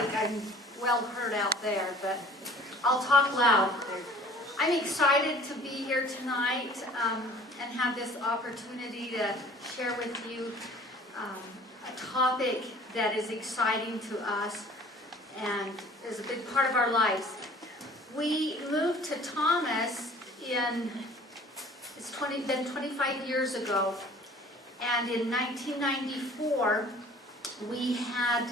like I'm well heard out there, but I'll talk loud. I'm excited to be here tonight and have this opportunity to share with you a topic that is exciting to us and is a big part of our lives. We moved to Thomas it's been 25 years ago, and in 1994 we had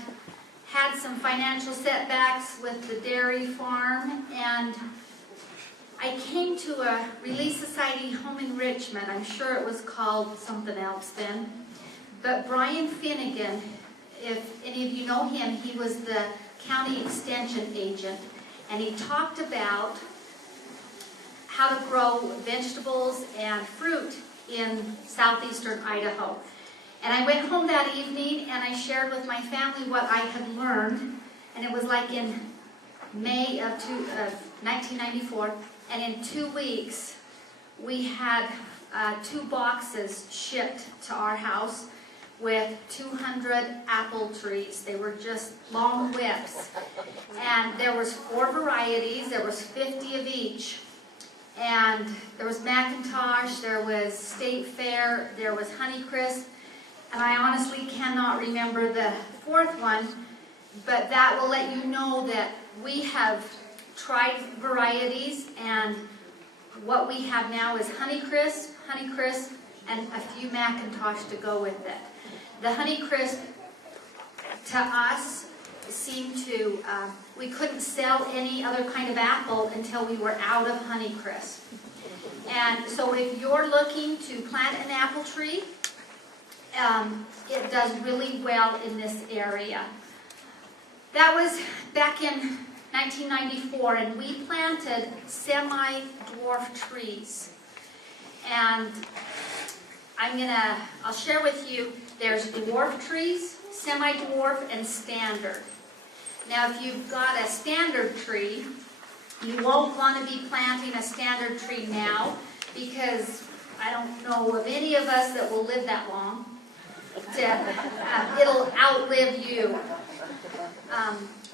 some financial setbacks with the dairy farm, and I came to a Relief Society home enrichment. I'm sure it was called something else then. But Brian Finnegan, if any of you know him, he was the county extension agent, and he talked about how to grow vegetables and fruit in southeastern Idaho. And I went home that evening and I shared with my family what I had learned, and it was like in May of 1994, and in 2 weeks we had 2 boxes shipped to our house with 200 apple trees. They were just long whips, and there was 4 varieties. There was 50 of each, and there was McIntosh, there was State Fair, there was Honeycrisp, and I honestly cannot remember the 4th one, but that will let you know that we have tried varieties, and what we have now is Honeycrisp, and a few McIntosh to go with it. The Honeycrisp, to us, seemed to, we couldn't sell any other kind of apple until we were out of Honeycrisp. And so if you're looking to plant an apple tree, it does really well in this area. That was back in 1994, and we planted semi-dwarf trees. And I'll share with you, there's dwarf trees, semi-dwarf, and standard. Now, if you've got a standard tree, you won't want to be planting a standard tree now, because I don't know of any of us that will live that long. It'll outlive you.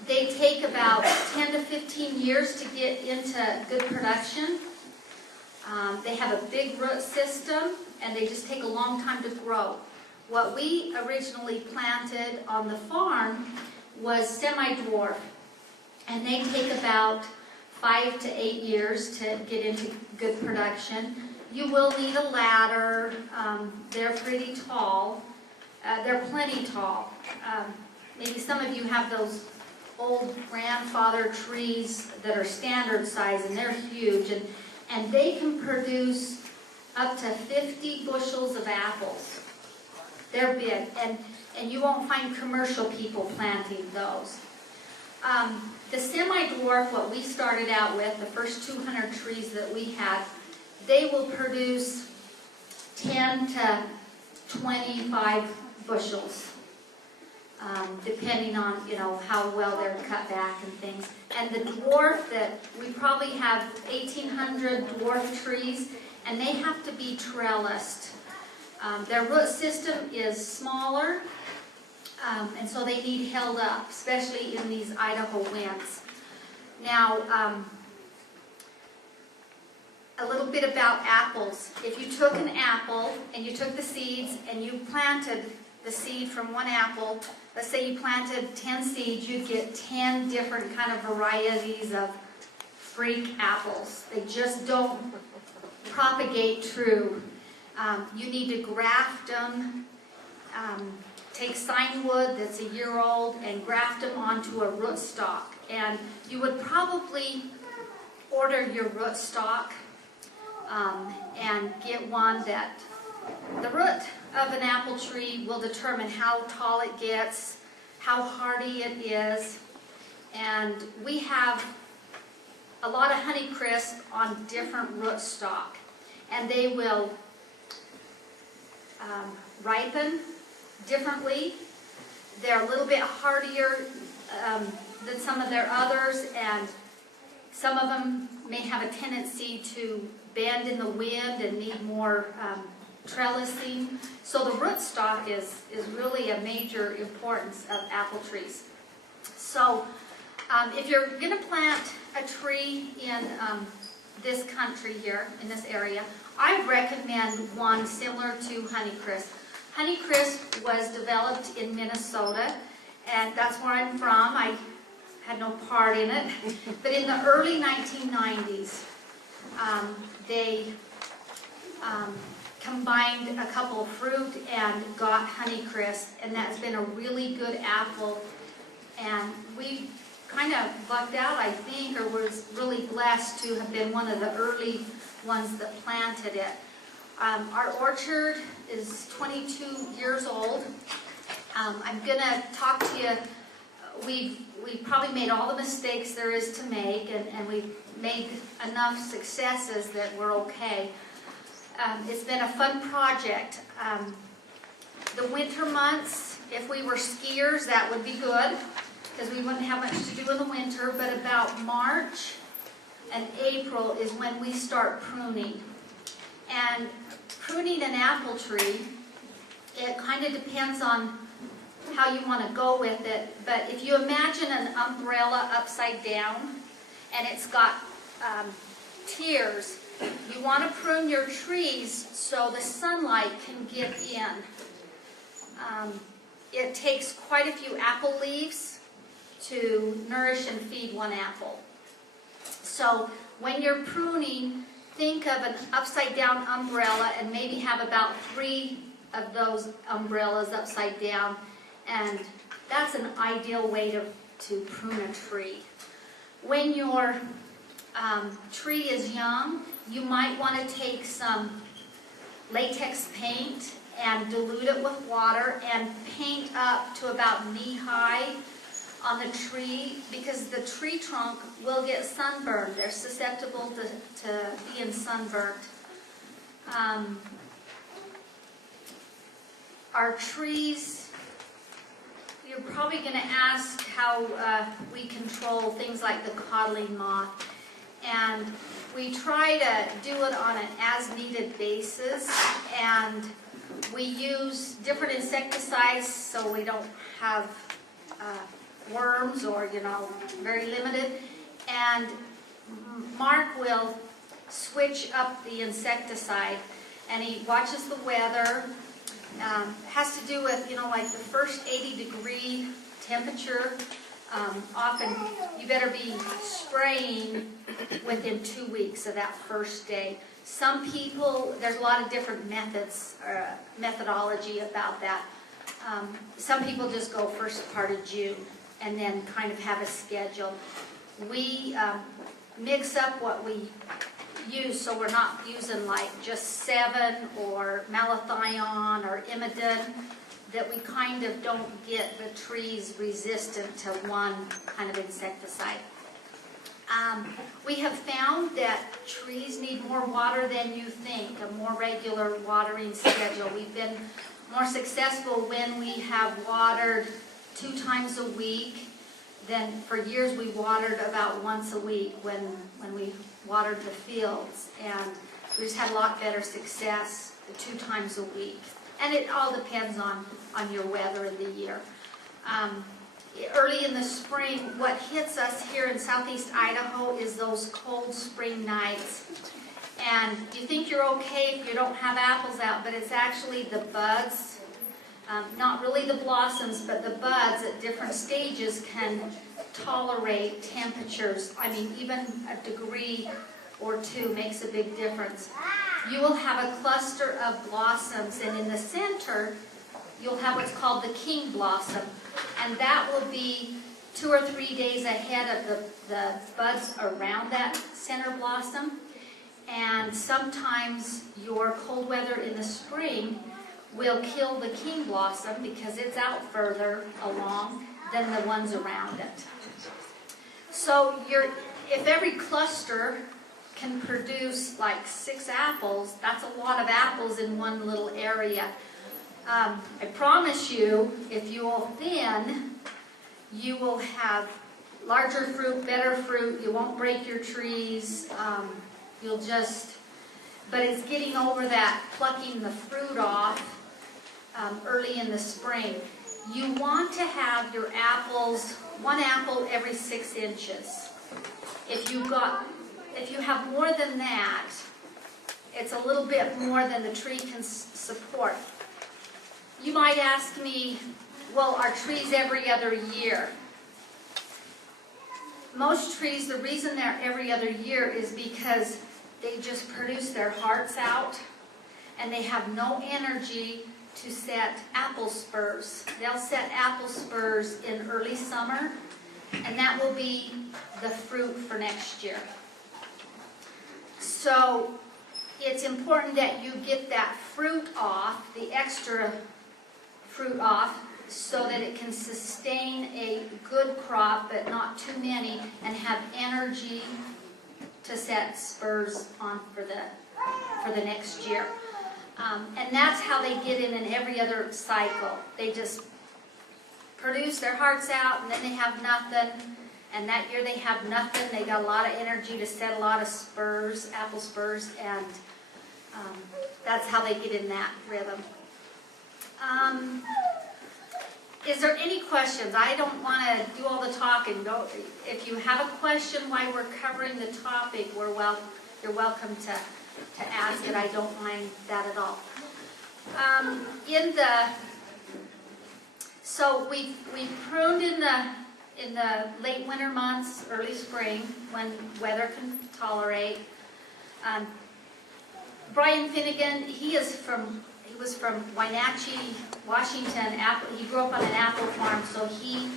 They take about 10 to 15 years to get into good production. They have a big root system, and they just take a long time to grow. What we originally planted on the farm was semi-dwarf, and they take about 5 to 8 years to get into good production. You will need a ladder. They're pretty tall. They're plenty tall. Maybe some of you have those old grandfather trees that are standard size, and they're huge, and they can produce up to 50 bushels of apples. They're big, and you won't find commercial people planting those. The semi-dwarf, what we started out with, the first 200 trees that we had, they will produce 10 to 25 bushels, depending on how well they're cut back and things. And the dwarf, that we probably have 1,800 dwarf trees, and they have to be trellised. Their root system is smaller, and so they need held up, especially in these Idaho winds. Now, a little bit about apples. If you took an apple and you took the seeds and you planted the seed from one apple, let's say you planted 10 seeds, you'd get 10 different kind of varieties of freak apples. They just don't propagate true. You need to graft them. Take sign wood that's a year old and graft them onto a rootstock. And you would probably order your rootstock and get one that the root of an apple tree will determine how tall it gets, how hardy it is. And we have a lot of Honeycrisp on different rootstock, and they will ripen differently. They're a little bit hardier than some of their others, and some of them may have a tendency to bend in the wind and need more trellising. So the rootstock is really a major importance of apple trees. So if you're going to plant a tree in this country here, in this area, I recommend one similar to Honeycrisp. Honeycrisp was developed in Minnesota, and that's where I'm from. I had no part in it. But in the early 1990s, they combined a couple of fruit and got Honeycrisp, and that's been a really good apple. And we kind of lucked out, I think, or was really blessed to have been one of the early ones that planted it. Our orchard is 22 years old. I'm going to talk to you. We've probably made all the mistakes there is to make, and we've made enough successes that we're okay. It's been a fun project. The winter months, if we were skiers, that would be good, because we wouldn't have much to do in the winter, but about March and April is when we start pruning. And pruning an apple tree, it kind of depends on how you want to go with it, but if you imagine an umbrella upside down and it's got tiers, you want to prune your trees so the sunlight can get in. It takes quite a few apple leaves to nourish and feed one apple. So when you're pruning, think of an upside down umbrella and maybe have about 3 of those umbrellas upside down, and that's an ideal way to prune a tree. When your tree is young, you might want to take some latex paint and dilute it with water and paint up to about knee-high on the tree, because the tree trunk will get sunburned. They're susceptible to being sunburnt. Our trees, you're probably going to ask how we control things like the codling moth. And we try to do it on an as-needed basis, and we use different insecticides so we don't have worms or, very limited. And Mark will switch up the insecticide, and he watches the weather. Has to do with, like the first 80-degree temperature. Often you better be spraying within 2 weeks of that first day. Some people, there's a lot of different methodology about that. Some people just go first part of June and then kind of have a schedule. We mix up what we use, so we're not using like just Sevin or malathion or Imidin, that we kind of don't get the trees resistant to one kind of insecticide. We have found that trees need more water than you think, a more regular watering schedule. We've been more successful when we have watered 2 times a week than for years we watered about once a week when we watered the fields, and we just had a lot better success the 2 times a week. And it all depends on your weather in the year. Early in the spring, what hits us here in southeast Idaho is those cold spring nights. And you think you're okay if you don't have apples out, but it's actually the buds, not really the blossoms, but the buds at different stages can tolerate temperatures. I mean, even a degree or 2 makes a big difference. You will have a cluster of blossoms, and in the center, you'll have what's called the king blossom, and that will be 2 or 3 days ahead of the buds around that center blossom. And sometimes your cold weather in the spring will kill the king blossom because it's out further along than the ones around it. So if every cluster can produce like 6 apples, that's a lot of apples in one little area. I promise you, if you will thin, you will have larger fruit, better fruit. You won't break your trees. But it's getting over that plucking the fruit off early in the spring. you want to have your apples, 1 apple every 6 inches. If you have more than that, it's a little bit more than the tree can support. You might ask me, well, are trees every other year? Most trees, the reason they're every other year is because they just produce their hearts out and they have no energy to set apple spurs. They'll set apple spurs in early summer, and that will be the fruit for next year. So it's important that you get that fruit off, the extra fruit off, so that it can sustain a good crop, but not too many, and have energy to set spurs on for the next year. And that's how they get in every other cycle. They just produce their hearts out, and then they have nothing. And that year they have nothing. They got a lot of energy to set a lot of spurs, apple spurs, and that's how they get in that rhythm. Is there any questions? I don't want to do all the talking. If you have a question while we're covering the topic, you're welcome to ask it. I don't mind that at all. So we pruned in the late winter months, early spring, when weather can tolerate. Brian Finnegan, he was from Wenatchee, Washington. He grew up on an apple farm, so he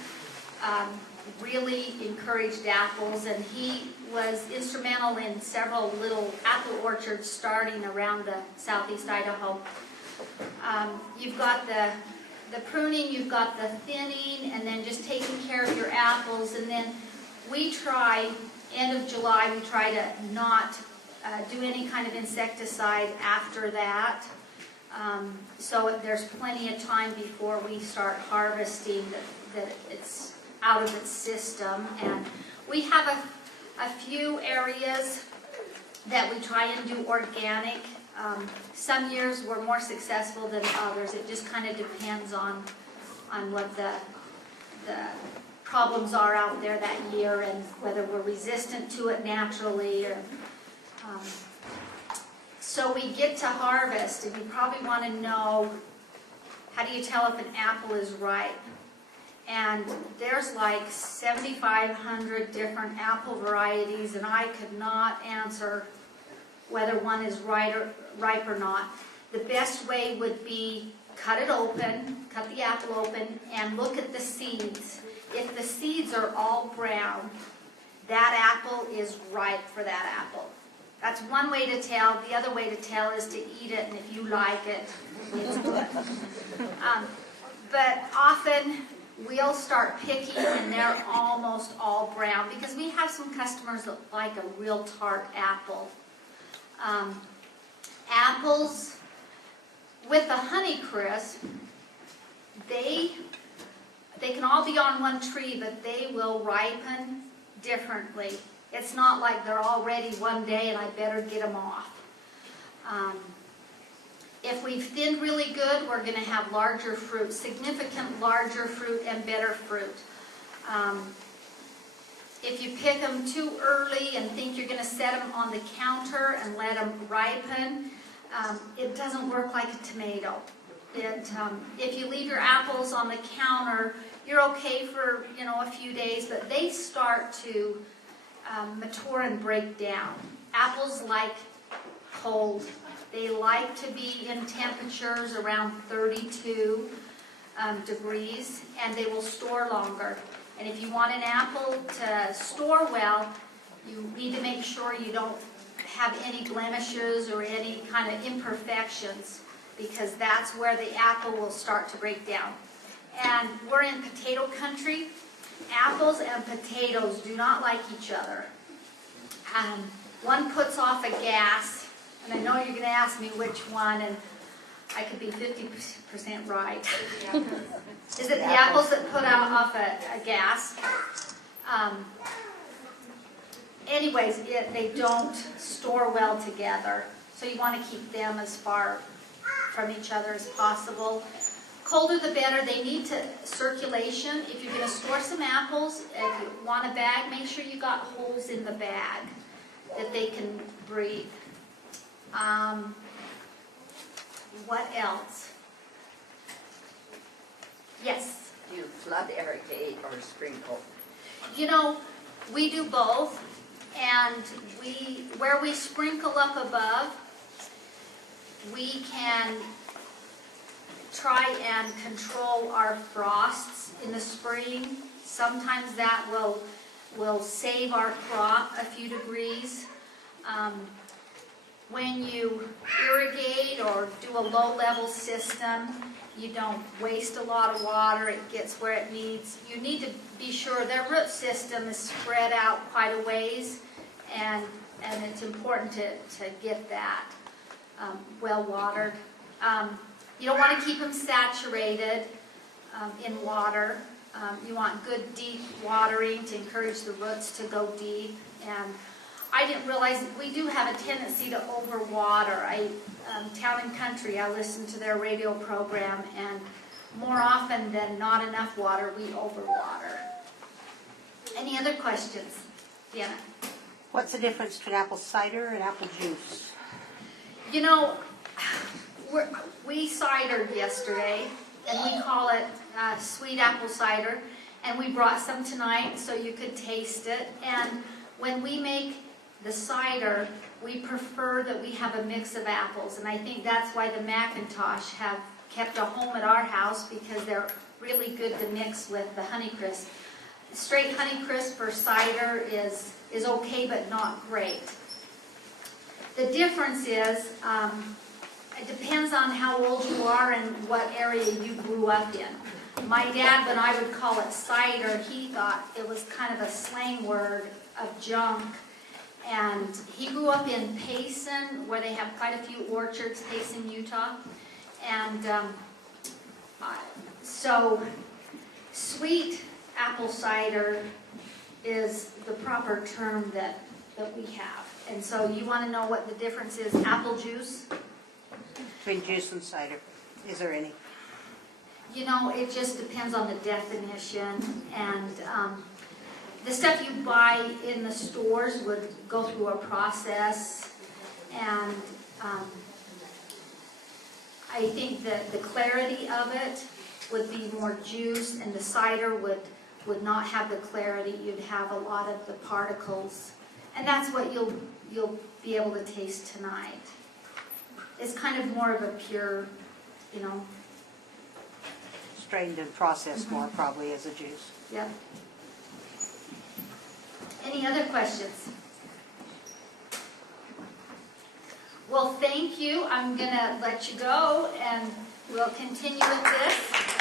really encouraged apples, and he was instrumental in several little apple orchards starting around the southeast Idaho. You've got the pruning, you've got the thinning, and then just taking care of your apples. And then we try, end of July, we try to not do any kind of insecticide after that. So there's plenty of time before we start harvesting that it's out of its system. And we have a few areas that we try and do organic. Some years we're more successful than others. It just kind of depends on what the problems are out there that year and whether we're resistant to it naturally. So we get to harvest, and you probably want to know, how do you tell if an apple is ripe? And there's like 7,500 different apple varieties, and I could not answer whether one is ripe or not. The best way would be cut it open, cut the apple open, and look at the seeds. If the seeds are all brown, that apple is ripe for that apple. That's one way to tell. The other way to tell is to eat it, and if you like it, it's good. But often we'll start picking, and they're almost all brown, because we have some customers that like a real tart apple. Apples with the Honeycrisp, they can all be on one tree, but they will ripen differently. It's not like they're all ready one day and I better get them off. If we've thinned really good, we're going to have larger fruit, significant larger fruit and better fruit. If you pick them too early and think you're going to set them on the counter and let them ripen, it doesn't work like a tomato. If you leave your apples on the counter, you're okay for a few days, but they start to mature and break down. Apples like cold. They like to be in temperatures around 32 degrees, and they will store longer. And if you want an apple to store well, you need to make sure you don't have any blemishes or any kind of imperfections, because that's where the apple will start to break down. And we're in potato country. Apples and potatoes do not like each other. One puts off a gas, and I know you're going to ask me which one, and I could be 50% right. Is it the apples that put off a gas? Anyways, they don't store well together, so you want to keep them as far from each other as possible. colder the better. They need to circulation. If you're going to store some apples, if you want a bag, make sure you got holes in the bag that they can breathe. What else? Yes? Do you flood, irrigate, or sprinkle? You know, we do both, and where we sprinkle up above, we can try and control our frosts in the spring. Sometimes that will save our crop a few degrees. When you irrigate or do a low-level system, you don't waste a lot of water. It gets where it needs. You need to be sure their root system is spread out quite a ways, and it's important to get that well watered. You don't want to keep them saturated in water. You want good deep watering to encourage the roots to go deep. And I didn't realize that we do have a tendency to overwater. Town and Country, I listen to their radio program, and more often than not enough water, we overwater. Any other questions? Deanna? What's the difference between apple cider and apple juice? You know, we cidered yesterday, and we call it sweet apple cider, and we brought some tonight so you could taste it. And when we make the cider, we prefer that we have a mix of apples, and I think that's why the McIntosh have kept a home at our house, because they're really good to mix with the Honeycrisp. Straight Honeycrisp for cider is okay, but not great. The difference is, it depends on how old you are and what area you grew up in. My dad, when I would call it cider, he thought it was kind of a slang word of junk. And he grew up in Payson, where they have quite a few orchards, Payson, Utah. And so sweet apple cider is the proper term that we have. And so you want to know what the difference is? Apple juice? Between juice and cider, is there any? You know, it just depends on the definition. And the stuff you buy in the stores would go through a process, and I think that the clarity of it would be more juice, and the cider would not have the clarity. You'd have a lot of the particles, and that's what you'll be able to taste tonight. It's kind of more of a pure, you know. Strained and processed more probably as a juice. Yep. Any other questions? Well, thank you. I'm going to let you go, and we'll continue with this.